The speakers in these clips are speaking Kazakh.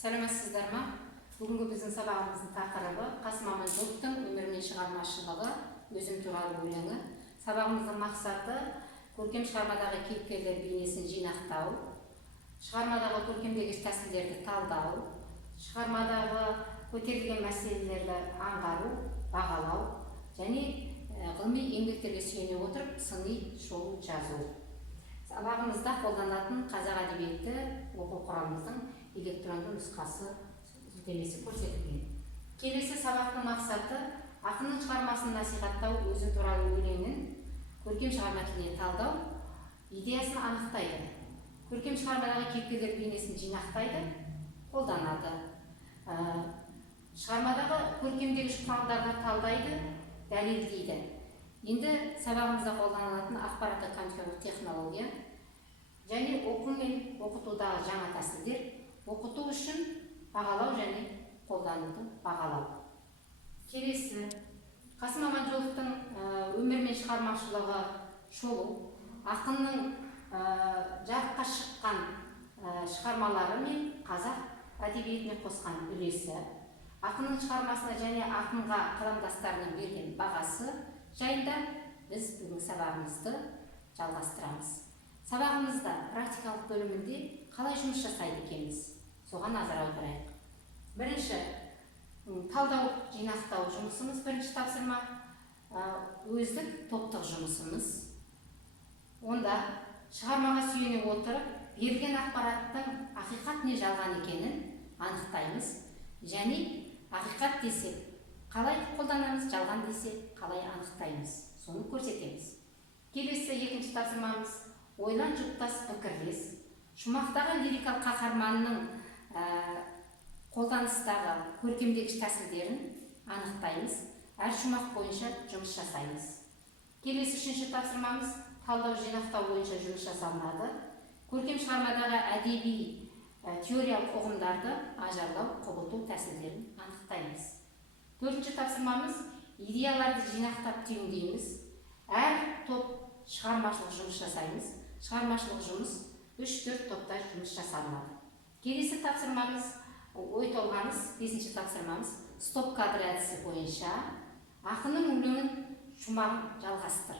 Сәлеметсіздер ме? Бүгінгі біздің сабағымыздың тақырыбы Қасым Аманжоловтың өмірі мен шығармашылығы, Өзім, туралы, өлеңі. Сабағымыздың мақсаты көркем шығармадағы кейіпкерлер бейнесін жинақтау, шығармадағы көркемдегіш тәсілдерді талдау, шығармадағы көтерілген мәселелерді аңғару, бағалау және ғылыми еңбектерге сүйене отырып сыни шолу жазу. Сабағымызда қолданатын қазақ әдебиеті оқу құрамымыздың электронды нұсқасы сілтемесі көрсетілген. Келесі сабақтың мақсаты ақынның шығармасын насихаттау, өзім туралы өлеңін көркем шығарма тіліне талдау, идеясын анықтайды. Көркем шығармадағы кейіпкерлер бейнесін жинақтайды, қолданады. Шығармадағы көркемдегіш құралдарды талдайды, дәлелдейді. Енді сабағымызда қолданылатын ақпараттық компьютерлік технология және оқу мен оқытудағы жаңа тәсілдер, оқыту үшін бағалау және қолдануды бағалау. Келесі, Қасым Аманжоловтың өмірі мен шығармашылығы шолу, ақынның жарыққа шыққан шығармалары мен қазақ әдебиетіне қосқан үлесі, ақынның шығармасына және ақынға қаламдастарының берген бағасы жайында біз бүгін сабағымызды жалғастырамыз. Сабағымызда практикалық бөлімінде қалай жұмыс жасайды екенбіз, соған назар аударайық. Бірінші, талдау жинақтау жұмысымыз, бірінші тапсырма, өздік топтық жұмысымыз. Онда шығармаға сүйене отырып, берілген ақпараттың ақиқат не жалған екенін анықтаймыз және ақиқат десек қалай қолданамыз, жалған десек қалай анықтаймыз, соны көрсетеміз. Келесі екінші тапсырмамыз, ойлан жұптас пікірлес. Шумақтағы лирикалық қаһарманның қолданыстағы көркемдегіш тәсілдерін анықтаймыз, әр шумақ бойынша жұмыс жасаймыз. Келесі үшінші тапсырмамыз, талдау жинақтау бойынша жұмыс жасалынады. Көркем шығармадағы әдеби теориялық ұғымдарды ажарлау, құбылту тәсілдерін анықтаймыз. Төртінші тапсырмамыз, идеяларды жинақтап түйіндейміз. Әр топ шығармашылық жұмыс жасаймыз. Шығармашылық жұмыс 3-4 топта жұмыс жасалынады. Келесі тапсырмамыз, ой толғаныс, бесінші тапсырмамыз, стоп кадр әдісі бойынша ақынның өлеңін шумағын жалғастыр.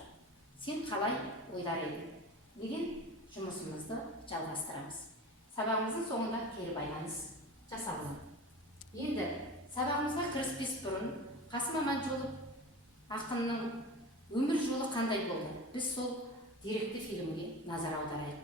Сен қалай ойлар едің деген жұмысымызды жалғастырамыз. Сабағымыздың соңында кері байланыс жасалынады. Енді сабағымызға кіріспес бұрын Қасым Аманжолов ақынның өмір жолы қандай болды? Біз сол деректі фильмге назар аударайық.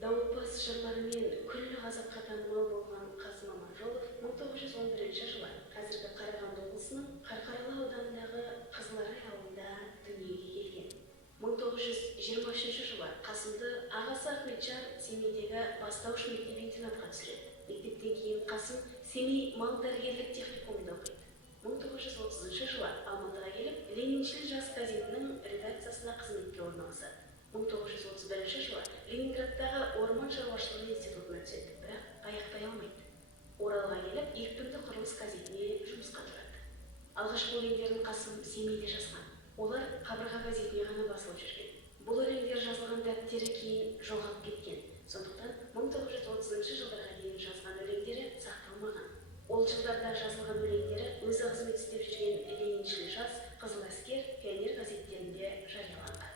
Дауылпаз жырларымен күллі қазаққа танымал болған Қасым Аманжолов 1911 жылы қазіргі Қарағанды облысының Қарқаралы ауданындағы Қызыларай ауылында дүниеге келген. 1923 жылы Қасымды ағасы Ахметжан Семейдегі бастауыш мектеп-интернатқа түсіреді. Мектептен кейін Қасым Семей мал-дәрігерлік техникумында оқиды. 1930 жылы Алматыға келіп, Лениншіл жас газетінің редакциясына қызметке орналасады. 1931 жылы Ленинградтағы орман шаруашылығы институтына түседі, бірақ аяқтай алмайды. Оралға келіп, екпінді құрылыс газетіне жұмысқа тұрады. Алғашқы өлеңдерін Қасым Семейде жазған. Олар Қабырға газетіне ғана басылып жүрген. Бұл өлеңдер жазылған дәптері кейін жоғалып кеткен. Сондықтан 1930 жылдарға дейін жазған өлеңдері сақталмаған. Ол жылдарда жазылған өлеңдері өзі қызмет істеп жүрген Лениншіл жас, Қызыл әскер, пәндер газеттерінде жарияланған.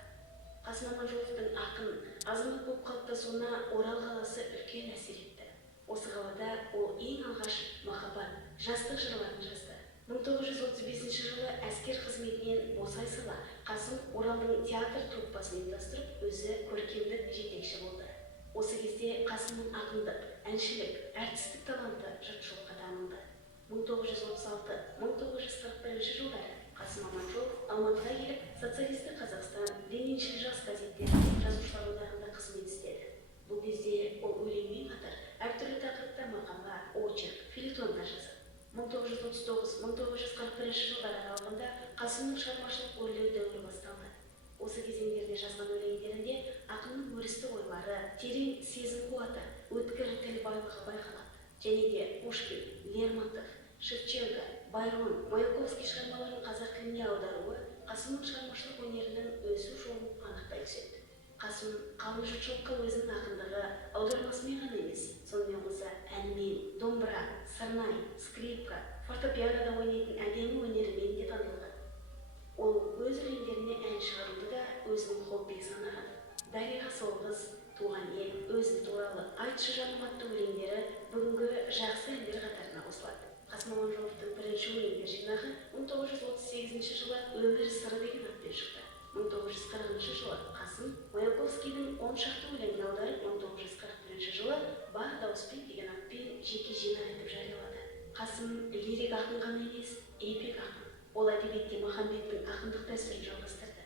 Қасым Аманжоловтың ақын, азамат болып қалыптасуына Орал қаласы үлкен әсер етті. Осы қалада ол ең алғаш махаббат, жастық жырларын жазды. 1935 жылы әскер қызметінен босай сала, Қасым Оралдың театр труппасын ұйымдастырып, өзі көркемдік жетекші болды. Осы кезде Қасымның ақындық, әншілік, әртістік таланты жұртшылыққа танылды. 1936-1941 жылдары Қасым Аманжолов Алматыға келіп, социалистік Қазақстан, Лениншіл жас газеттерінде жазушылар одағында қызмет істеді. Бұл кезде ол өлеңмен қатар әртүрлі тақырыпта мақала, очерк, фельетондар жазды. 1939-1941 жылдар аралығында Қасымның шығармашылық өрлеу дәуірі басталды. Осы кезеңдерде жазған өлеңдерінде ақынның өрісті ойлары, терең сезім қуаты, өткір тіл байлығы байқалады. Және де Пушкин, Лермонтов, Шевченко, Байрон, Маяковский шығармаларын қазақ тіліне аударуы Қасымның шығармашылық өнерінің өсу жолын анықтай түседі. Қасым қалың жұртшылыққа өзінің ақындығы аудармасымен ғана емес, сонымен қоса әнмен, домбыра, сырнай, скрипка, фортепианода ойнайтын әдемі өнерімен де танылған. Ол өз өлеңдеріне ән шығаруды да өзінің хоббиі санаған. Дариға сол қыз, туған ел, өзім туралы, айтшы жаным атты өлеңдері бүгінгі жақсы әндер қатарына қосылады. Қасым Аманжоловтың бірінші өлеңдер жинағы 1938 жылы «Өмірі сыры» деген атпен шықты. 1940 жылы Қасым Маяковскийдің 10 шақты өлеңін аударып, 1941 жылы «Бар дауыспен» деген атпен жеке жинақ етіп жариялады. Қасым лирик ақын ғана емес, эпик ақын. Ол әдебиетте Махамбеттің ақындық дәстүрін жалғастырды.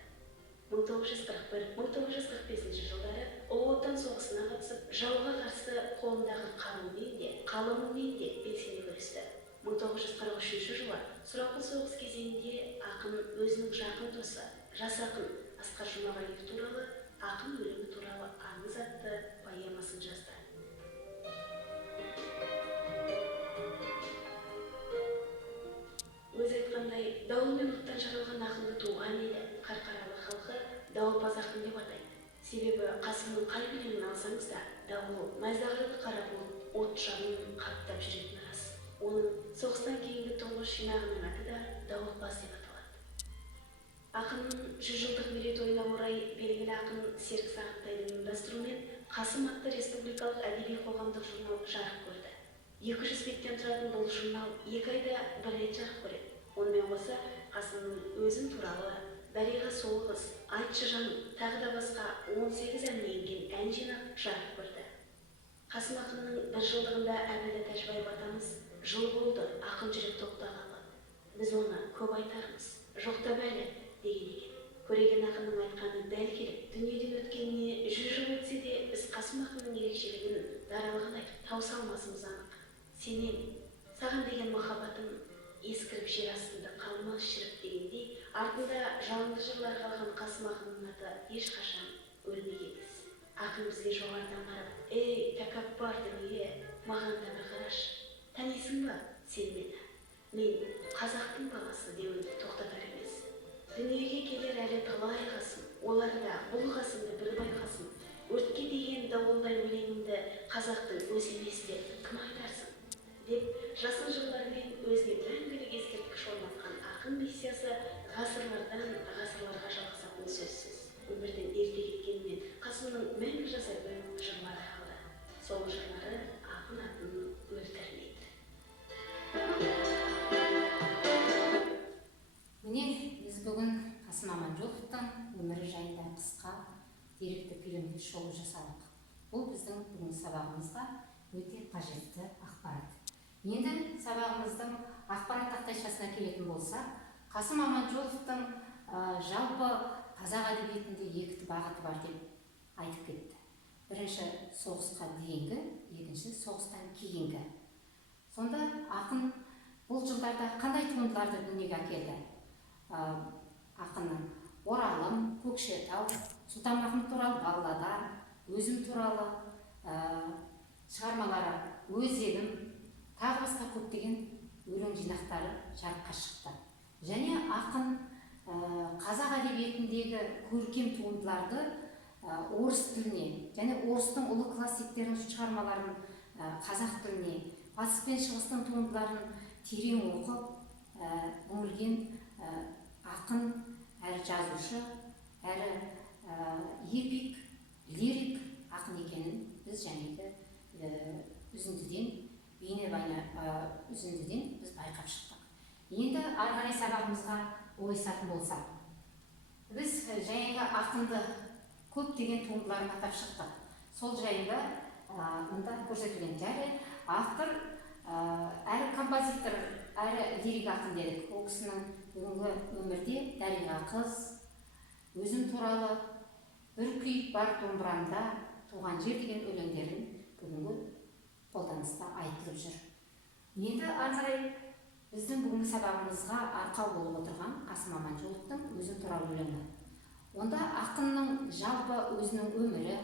1941-1945 жылдары Ұлы Отан соғысына қатысып, жауға қарсы қолындағы қаруымен де, қаламымен де белсене күресті. 1943 жылы сұрапыл соғыс кезеңінде ақын өзінің жақын досы, жас ақын Асқар Жұмағалиев туралы «Ақын өлеңі туралы аңыз» атты поэмасын жазды. Өз айтқандай, дауыл мен оттан жаралған ақынды туған еді, қарқаралы халқы дауылпаз ақын деп атайды. Себебі Қасымның қай өлеңін алсаңыз да, дауыл, найзағайлы қара бұлт, от жалын қаптап жүретіні рас. Оның соғыстан кейінгі тұңғыш жинағының аты да «Дауылпаз» деп аталады. Ақынның 100 жылдық мерейтойына орай белгілі ақын Серік Сағынтайдың ұйымдастыруымен Қасым атты республикалық әдеби қоғамдық журнал жарық көрді. 200 беттен тұратын бұл журнал 2 айда бір рет жарық көреді. Онымен қоса Қасымның «Өзім туралы», «Дариға сол қыз», «Айтшы жаным» тағы да басқа 18 әніне енген ән жинақ жарық көрді. Қасым ақынның 1 жылдығында Әбілді Тәжібаев атамыз «Жыл болды, ақын жүрек тоқтағалы. Біз оны көп айтармыз, жоқтап әлі» деген екен. Көреген ақынның айтқаны дәл келіп, дүниеден өткеніне 100 жыл өтсе де, біз Қасым ақынның ерекшелігін, даралығын айтып тауыса алмасымыз анық. Сенен, саған деген махаббатым ескіріп жер астында қалмас шіріп дегендей, артында жалынды жырлар қалған Қасым ақынның аты ешқашан өлмек емес. Ақын бізге жоғарыдан қарап, «Ей, тәкаппар дүние, маған да бір қарашы. Танисың ба сен мені? Мен қазақтың баласы» деуін тоқтатар емес. Дүниеге келер әлі талай Қасым, оларда бұл Қасымды бір байқасын. Өртке деген дауылдай өлеңімді қазақтың өзі емес деп кім айтарсың? Деп жасын жылдармен өзіне мәңгілік ескерткіш орнатқан ақын миссиясы ғасырлардан ғасырларға жалғасатыны сөзсіз. Өмірден ерте кеткенмен Қасымның мәңгі жазар өлең жырлары қалды. Сол жырлары ақын атын өлтірмейді. Міне, біз бүгін Қасым Аманжоловтың өмірі жайында қысқа деректі фильмге шолу жасадық. Бұл біздің бүгін сабағымызға өте қажетті ақпарат. Енді сабағымыздың ақпарат тақтайшасына келетін болса, Қасым Аманжоловтың жалпы қазақ әдебиетінде 2 бағыты бар деп айтып кетті. Бірінші соғысқа дейінгі, екінші соғыстан кейінгі. Сонда ақын бұл жылдарда қандай туындыларды дүниеге әкелді? Ақынның «Оралым», «Көкшетау», «Сұлтанмахмұт туралы Павлодар», «Өзім туралы» шығармалары, «Өзім», тағы басқа көптеген өлең жинақтары жарыққа шықты. Және ақын қазақ әдебиетіндегі көркем туындыларды орыс тіліне, және орыстың ұлы классиктерінің шығармаларын қазақ тіліне, батыс пен шығыстың туындыларын терең оқып, үңілген ақын, әрі жазушы, әрі эпик, лирик ақын екенін біз жәнегі үзіндіден біз байқап шықтық. Енді ары қарай сабағымызға ойысатын болсақ, біз жәнегі ақынды көптеген туындыларын атап шықтық. Сол жайында мұнда көрсетілген. Және автор әрі композитор, әрі лирик ақын дедік. Ол кісінің бүгінгі өмірде «Дариға қыз», «Өзім туралы», «Бір күй бар домбырамда», «Туған жер» деген өлеңдерін бүгінгі қолданыста айтылып жүр. Енді ары қарай біздің бүгінгі сабағымызға арқау болып отырған Қасым Аманжоловтың «Өзім туралы» өлеңі. Онда ақынның жалпы өзінің өмірі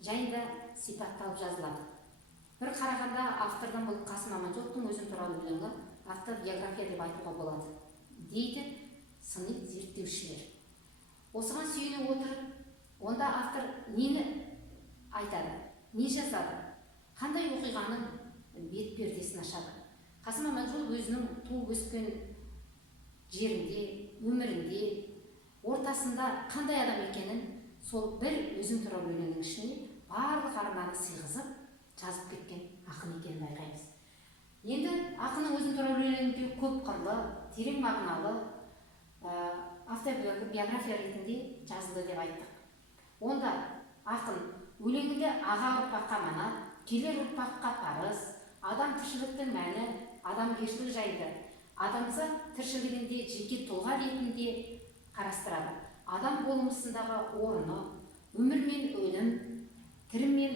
жайында сипатталып жазылады. Бір қарағанда автордың бұл Қасым Аманжоловтың Өзім туралы өлеңі автобиография деп айтуға болады, дейді сыни зерттеушілер. Осыған сүйене отырып, онда автор нені айтады, не жазады, қандай оқиғаның бет пердесін ашады. Қасым Аманжолов өзінің туып өскен жерінде, өмірінде, ортасында қандай адам екенін сол бір Өзім туралы өлеңнің ішіне барлық арнаны сыйғызып жазып кеткен ақын екенін байқаймыз. Енді ақынның Өзім туралы өлеңінде көп қырлы, терең мағыналы автобиография ретінде жазылды деп айттық. Онда ақын өлеңінде аға ұрпаққа аманат, келер ұрпаққа парыз, адам тіршіліктің мәні, адамгершілік жайды, адамзат тіршілігінде жеке тұлға ретінде қарастырады. Адам болмысындағы орны, өмір мен өлім, тірі мен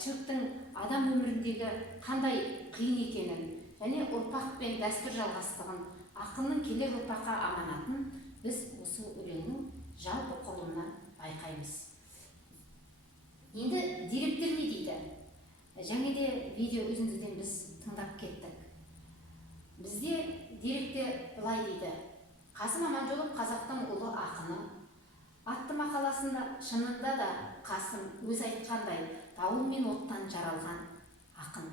шіріктің адам өміріндегі қандай қиын екенін және ұрпақ пен дәстүр жалғастығын, ақынның келер ұрпаққа аманатын біз осы өлеңнің жалпы құрылымынан байқаймыз. Енді деректер не дейді? Және де видео үзіндіден біз тыңдап кеттік. Бізде деректе былай дейді: Қасым Аманжолов қазақтың ұлы ақыны. Атты мақаласында шынында да Қасым өз айтқандай дауыл мен оттан жаралған ақын.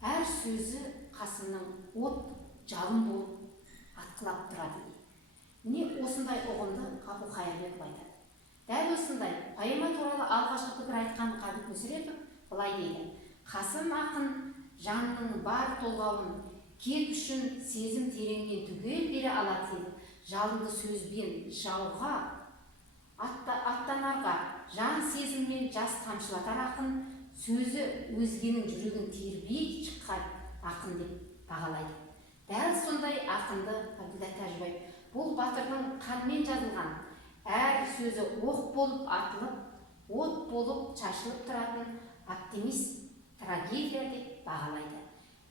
Әр сөзі Қасымның от, жалын болып атқылап тұрады. Міне осындай ұғымды Ғабу Қайырбеков айтады. Дәл осындай поэма туралы алғашқы пікір айтқан Қабит Мүсірепов былай дейді: Қасым ақын жанның бар толғауын кек үшін сезім тереңнен түгел бере алады. Жалынды сөзбен жауға, аттанарға жан сезіммен жас тамшылатар ақын, сөзі өзгенің жүрегін тербей шыққан ақын деп бағалайды. Дәл сондай ақынды Абділда Тәжібаев бұл батырдың қанмен жазылған, әр сөзі оқ болып атылып, от болып шашылып тұратын оптимист трагедия деп бағалайды.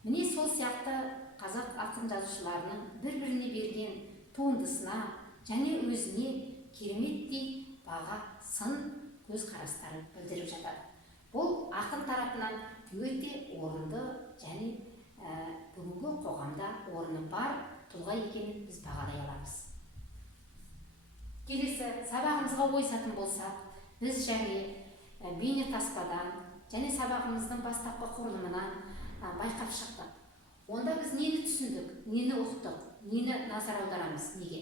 Міне сол сияқты қазақ ақын жазушыларының бір-біріне берген туындысына және өзіне кереметтей баға, сын көзқарастарын білдіріп жатады. Бұл ақын тарапынан өте орынды және бүгінгі қоғамда орны бар тұлға екенін біз бағалай аламыз. Келесі сабағымызға ойысатын болсақ, біз және бейне таспадан және сабағымыздың бастапқы құрылымынан байқап шықтық. Онда біз нені түсіндік, нені ұқтық, нені назар аударамыз, неге?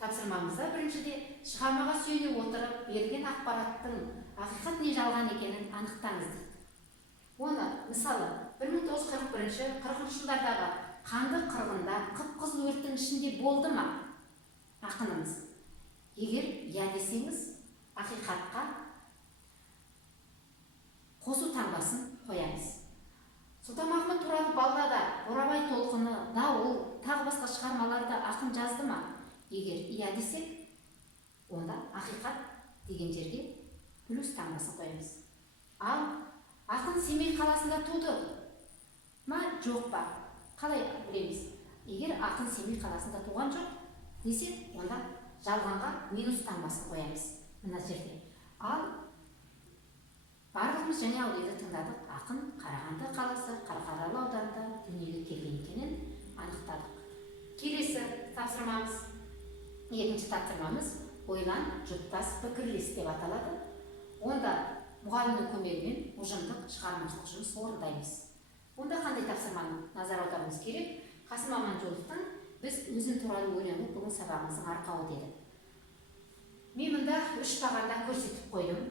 Тапсырмамызда біріншіде шығармаға сүйене отырып берілген ақпараттың ақиқат не жалған екенін анықтаңыз дейді. Оны мысалы 1941-40 жылдардағы қанды қырғында қып-қызыл өрттің ішінде болды ма ақынымыз? Егер иә десеңіз, ақиқатқа қосу таңбасын қоямыз. Сұлтанмахмұт туралы баллада, Бурабай толқыны, дауыл, тағы басқа шығармаларды ақын жазды ма? Егер иә десек, онда ақиқат деген жерге плюс таңбасын қоямыз. Ал ақын Семей қаласында туды ма, жоқ па? Қалай білеміз? Егер ақын Семей қаласында туған жоқ десек, онда жалғанға минус таңбасын қоямыз мына жерде. Ал барлығымыз және аудиода тыңдадық. Ақын Қарағанды қаласы Қарқаралы ауданында дүниеге келген екенін анықтадық. Келесі тапсырмамыз, екінші тапсырмамыз ойлан, жұттас, пікірлес деп аталады. Онда мұғалімнің көмегімен ұжымдық шығармашылық жұмыс орындаймыз. Онда қандай тапсырманы назар аударуымыз керек? Қасым Аманжоловтың біз Өзім туралы өлеңі бүгін сабағымыздың арқауы деді. Мен мұнда 3 бағанда көрсетіп қойдым.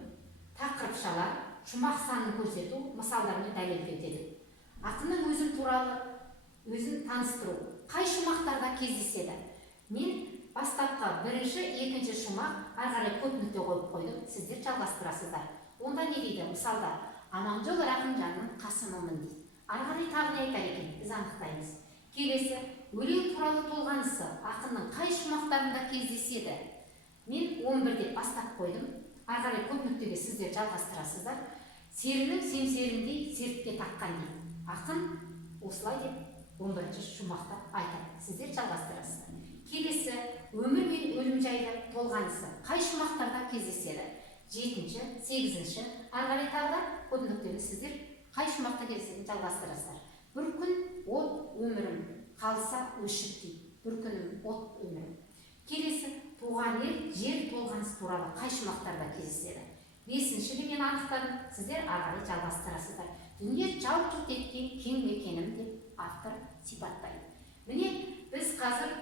Тақырып шала, шумақ санын көрсету, мысалдармен дәлелдеу дедік. Ақынның Өзім туралы өзін таныстыру, қай шумақтарда кездеседі? Мен бастапқы бірінші, екінші шумақ ары қарай көп нүкте қойып қойдым, сіздер жалғастырасыздар. Онда не дейді? Мысалда, Аманжол ақын жанның қасымымын дейді. Ары қарай тағы не айтар екен? Біз анықтаймыз. Келесі, өлең туралы толғанысы ақынның қай шумақтарында кездеседі? Мен 11 деп бастап қойдым. Ары қарай көп нүктеге сіздер жалғастырасыздар. Серінің семсеріндей сертке таққан дейді. Ақын осылай деп 11-ші шумақта айтады. Сіздер жалғастырасыздар. Келесі, өмір мен өлім өлім жайлы толғанысы қай шумақтарда кездеседі? 7-ші, 8-ші, ары қарай тағы да көп нүктені сіздер қай шумақта кездесетінін жалғастырасыздар. Бір күн от өмірім қалса өшіп дейді. Бір күнім от өмірім. Келесі туған ел, жер толғанысы туралы қай шумақтарда кездеседі? 5-шіде мен анықтадым, сіздер ары қарай жалғастырасыздар. Дүние жалт-жұлт еткен кең мекенім деп автор сипаттайды. Міне біз қазір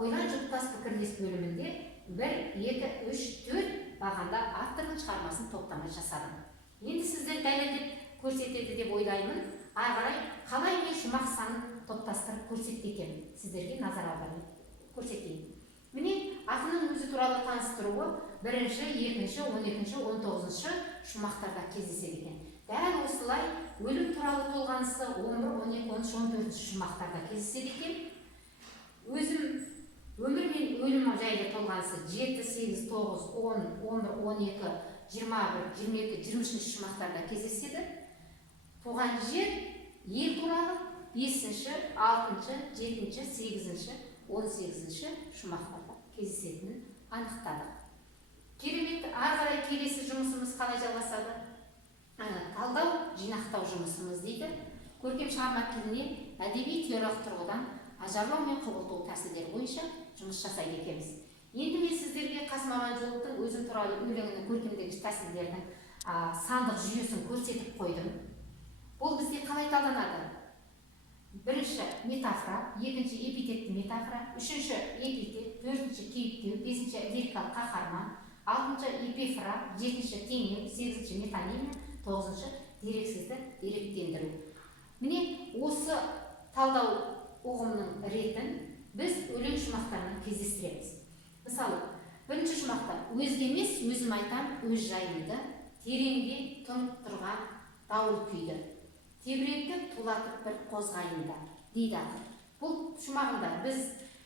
ойлан жұптас пікірлес бөлімінде 1, 2, 3, 4 бағанда автордың шығармасын топтама жасадым. Енді сіздер дәлелдеп көрсетеді деп ойлаймын. Ары қарай қалай мен шумақ санын топтастырып көрсеткен сіздерге назар аударып көрсетейін. Міне ақынның өзі туралы таныстыруы 1-ші, 2-ші, 12-ші, 19-ші шумақтарда кездеседі екен. Дәл осылай өлім туралы толғанысы 11, 12, 13, 14-ші шумақтарда кездеседі екен. Өзім өмір мен өлім жайлы толғанысы 7, 8, 9, 10, 11, 12, 21, 22, 23 шумақтарда кездеседі. Туған жер, ел туралы 5-ші, 6-ші, 7-ші, 8-ші, 18-ші шумақтарда кездесетінін анықтадық. Керемет, ары қарай келесі жұмысымыз қалай жалғасады? Талдау, жинақтау жұмысымыз дейді. Көркем шығарма тіліне әдеби теориялық тұрғыдан ажарлау мен құбылту тәсілдері бойынша жұмыс жасайды екенбіз. Енді мен сіздерге Қасым Аманжоловтың Өзім туралы өлеңінің көркемдегіш тәсілдерінің сандық жүйесін көрсетіп қойдым. Бұл бізде қалай талданады? 1-ші метафора, 2-ші эпитетті метафора, 3-ші эпитет, 4-ші кейіптеу, 5-ші лирикалық қаһарман, 6-ші эпифора, 7-ші теңеу, 8-ші метонимия, 9-ші дерексізді деректендіру. Міне осы талдау ұғымның ретін біз өлең шумақтарынан кездестіреміз. Мысалы, 1-ші шумақта өзге емес, өзім айтам өз жайымды, тереңде тұнып тұрған дауыл күйді, тебірентіп тулатып бір қозғайында дейді. Бұл шумағында біз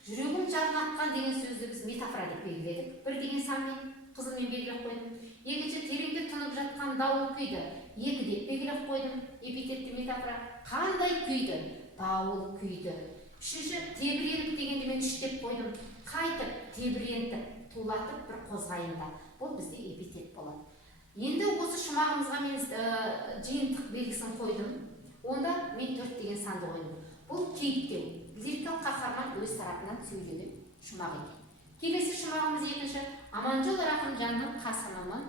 жүрегім жалын атқан деген сөзді біз метафора деп белгіледік. 1 деген санмен қызылмен белгілеп қойдым. 2-ші тереңде тұнып жатқан дауыл күйді 2 деп белгілеп қойдым. Эпитетті метафора қандай күйді? Дауыл күйді. 3-ші тебіреніп дегенде мен 3 деп қойдым. Қайтып, тебірентіп, тулатып бір қозғайында. Бұл бізде эпитет болады. Енді осы шумағымызға мен жиынтық белгісін қойдым. Онда мен 4 деген санды қойдым. Бұл кейіптеу. Лирикалық қаһарман өз тарапынан сөйлеген шумақ екен. Келесі шумағымыз 2-ші. Аманжол Рақымжанның қасымымын,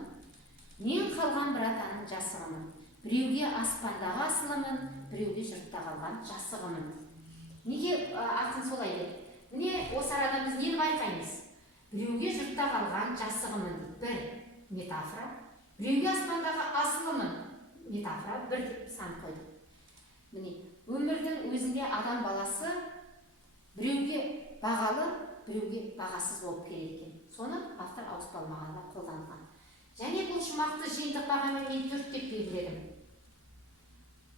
мен қалған бір атаның жасығымын. Біреуге аспандағы асылымын, біреуге жұртта қалған жасығымын. Неге ақын солай деді? Міне осы арада біз нені байқаймыз? Біреуге жұртта қалған жасығымын, 1 метафора. Біреуге аспандағы асылымын, метафора, 1 деп сан қойдым. Міне, өмірдің өзінде адам баласы біреуге бағалы, біреуге бағасыз болып келеді екен. Соны автор ауыспалмағанда қолданған. Және бұл шумақты жиынтық бағамен мен 4 деп белгіледім.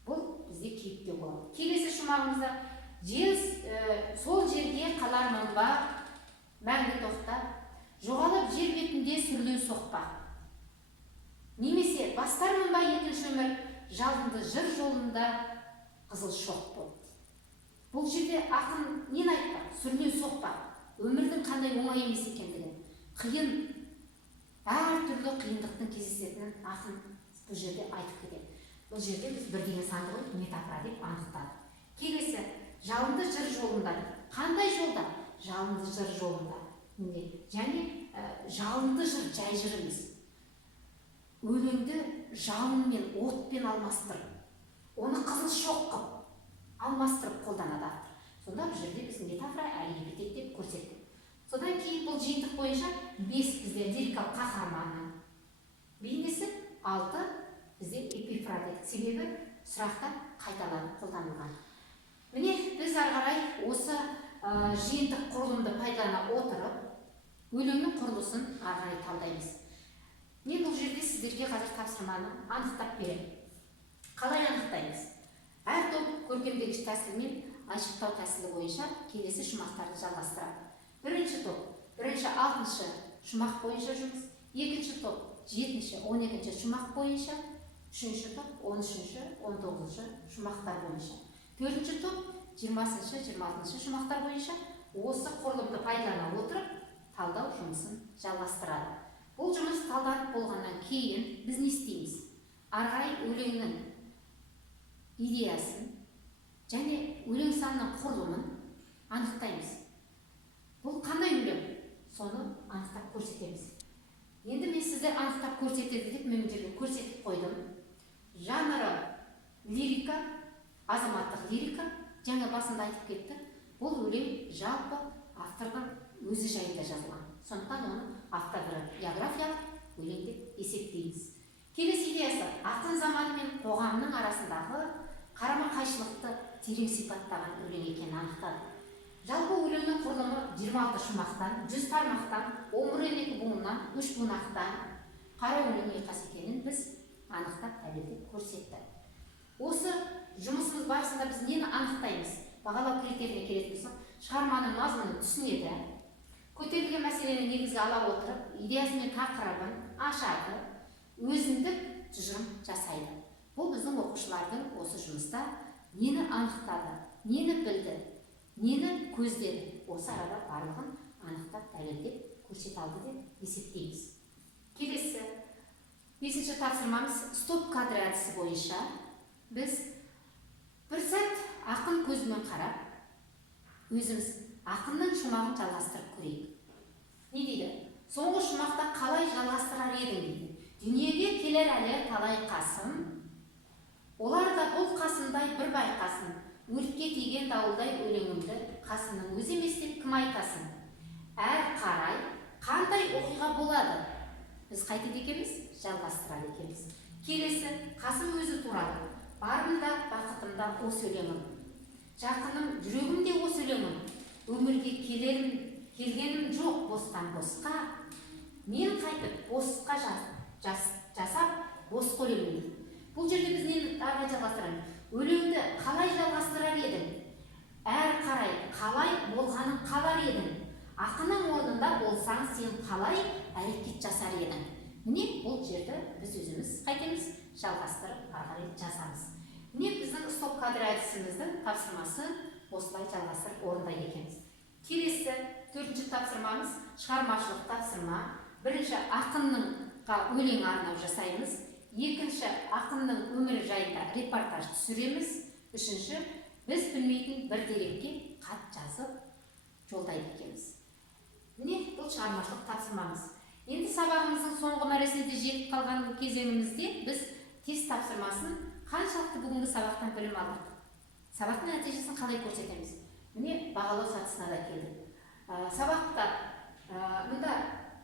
Бұл бізде кейіптеу болады. Келесі шумағымызда сол жерге қалармын ба, мәңгі тоқтап, жоғалып жер бетінде сүрлеу соқпақ. Немесе бастармын ба екінші өмір, жалынды жыр жолында қызыл шоқ болды. Бұл жерде ақын нені айтпақ? Сүрлеу соқпақ. Өмірдің қандай оңай емес екендігін, қиын, әртүрлі қиындықтың кездесетінін ақын бұл жерде айтып кетеді. Бұл жерде біз 1 деген санды қойып метафора деп анықтадық. Келесі, жалынды жыр жолында. Қандай жолда? Жалынды жыр жолында. Және жалынды жыр жай жыр емес. Өлеңді жалынмен, отпен алмастырып, оны қызыл шоқ қып, алмастырып қолданады автор. Сонда бұл жерде біз метафора эпитет деп көрсеттік. Содан кейін бұл жиынтық бойынша 5 бізде лирикалық қаһарманның бейнесі, 6 бізде эпифора дедік. Себебі сұрақта қайталанып қолданылған. Міне біз ары қарай осы жиынтық құрылымды пайдалана отырып, өлеңнің құрылысын ары қарай талдаймыз. Мен бұл жерде сіздерге қазір тапсырманы анықтап беремін. Қалай анықтаймыз? Әр топ көркемдегіш тәсілмен айшықтау тәсілі бойынша келесі шумақтарды жалғастырады. 1-ші топ 1-ші 6-шы шумақ бойынша жұмыс, 2-ші топ 7-ші 12-ші шумақ бойынша, 3-ші топ 13-ші 19-ші шумақтар бойынша, 4-ші топ 20-ші 26-ші шумақтар бойынша осы құрылымды пайдалана отырып талдау жұмысын жалғастырады. Бұл жұмыс талданып болғаннан кейін біз не істейміз? Ары қарай өлеңнің идеясын және өлең санының құрылымын анықтаймыз. Бұл қандай өлең? Соны анықтап көрсетеміз. Енді мен сізді анықтап көрсетеді деп мен жерге көрсетіп қойдым. Жанры лирика, азаматтық лирика, жаңа басында айтып кетті. Бұл өлең жалпы автордың өзі жайында жазылған. Сондықтан оны автобиографиялық өлең деп есептейміз. Келесі идеясы ақын заманы мен қоғамның арасындағы қарама-қайшылықты терең сипаттаған өлең екенін анықтады. Жалпы өлеңнің құрылымы 26 шумақтан, 100 тармақтан, 12 буыннан, 3 бунақтан қара өлең ұйқас екенін біз анықтап дәлелдеп көрсетті. Осы жұмысымыз барысында біз нені анықтаймыз? Бағалау критерийіне келетін болсақ, шығарманың мазмұнын түсінеді, көтерілген мәселені негізге ала отырып, идеясы мен тақырыбын ашады, өзіндік тұжырым жасайды. Бұл біздің оқушылардың осы жұмыста нені анықтады, нені білді, нені көздеді, осы арада барлығын анықтап дәлелдеп көрсете алды деп есептейміз. Келесі 5-ші тапсырмамыз стоп кадр әдісі бойынша біз бір сәт ақын көзімен қарап, өзіміз ақынның шумағын жалғастырып көрейік. Не дейді? Соңғы шумақта қалай жалғастырар едің дейді. Дүниеге келер әлі талай қасым, олар да бұл қасымдай бір байқасын, өртке тиген дауылдай өлеңімді қасымның өзі емес деп кім айтасын? Әр қарай қандай оқиға болады? Біз қайтеді екенбіз, жалғастырады екенбіз. Келесі Қасым өзі туралы. Барымда, бақытымда осы өлеңім. Жақыным, жүрегімде осы өлеңім. Өмірге келгенім жоқ бостан босқа. Мен қайтып босқа жасап бос өлеңім. Бұл жерде біз нені ары жалғастырамыз? Өлеңді қалай жалғастырар едің? Әр қарай қалай болғанын қалар едің? Ақының орнында болсаң, сен қалай әрекет жасар едің? Міне бұл жерді біз өзіміз қайтеміз, жалғастырып ары жазамыз. Міне біздің стоп кадр әдісіміздің тапсырмасы осылай жалғастырып орындайды екенбіз. Келесі 4-ші тапсырмамыз шығармашылық тапсырма. Бірінші ақынға өлең арнау жасаймыз. Екінші ақынның өмірі жайында репортаж түсіреміз. Үшінші біз білмейтін бір дерекке хат жазып жолдайды екенбіз. Міне бұл шығармашылық тапсырмамыз. Енді сабағымыздың соңғы мәресіне жетіп қалған кезеңімізде біз тест тапсырмасын қаншалықты бүгінгі сабақтан білім алдық? Сабақтың нәтижесін қалай көрсетеміз? Міне бағалау сатысына да келдік. Сабақта мұнда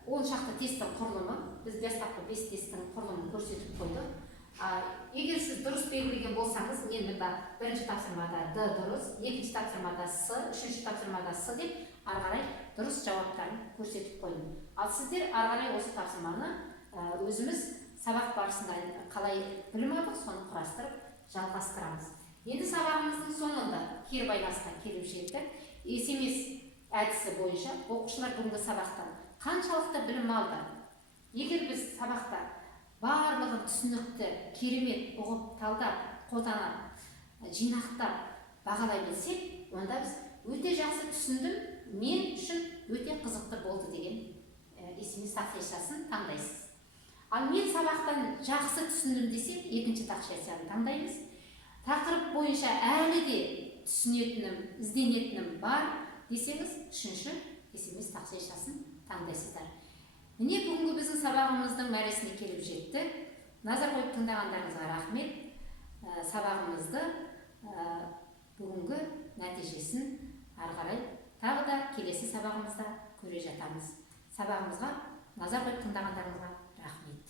10 шақты тесттің құрылымы, біз бастапқы 5 тесттің құрылымын көрсетіп қойдық. Егер сіз дұрыс белгілеген болсаңыз, мен мұнда бірінші тапсырмада Д дұрыс, екінші тапсырмада С, үшінші тапсырмада С деп ары қарай дұрыс жауаптарын көрсетіп қойдым. Ал сіздер ары қарай осы тапсырманы өзіміз сабақ барысында қалай білім алдық, соны құрастырып жалғастырамыз. Енді сабағымыздың соңында кері байланысқа келіп жеттік. SMS әдісі бойынша оқушылар бүгінгі сабақтан қаншалықты білім алды? Егер біз сабақта барлығын түсінікті, керемет ұғып, талдап, қолданып, жинақтап, бағалай білсек, онда біз өте жақсы түсіндім, мен үшін өте қызықты болды деген SMS тақшасын таңдайсыз. Ал мен сабақтан жақсы түсіндім десе, екінші тақшасын таңдаймыз. Тақырып бойынша әлі де түсінетінім, ізденетінім бар десеңіз, үшінші SMS тақшасын таңдайсыздар. Міне бүгінгі біздің сабағымыздың мәресіне келіп жеттік. Назар қойып тыңдағандарыңызға рахмет. Сабағымызды бүгінгі нәтижесін ары қарай тағы да келесі сабағымызда көре жатамыз. Сабағымызға назар қойып тыңдағандарыңызға рахмет.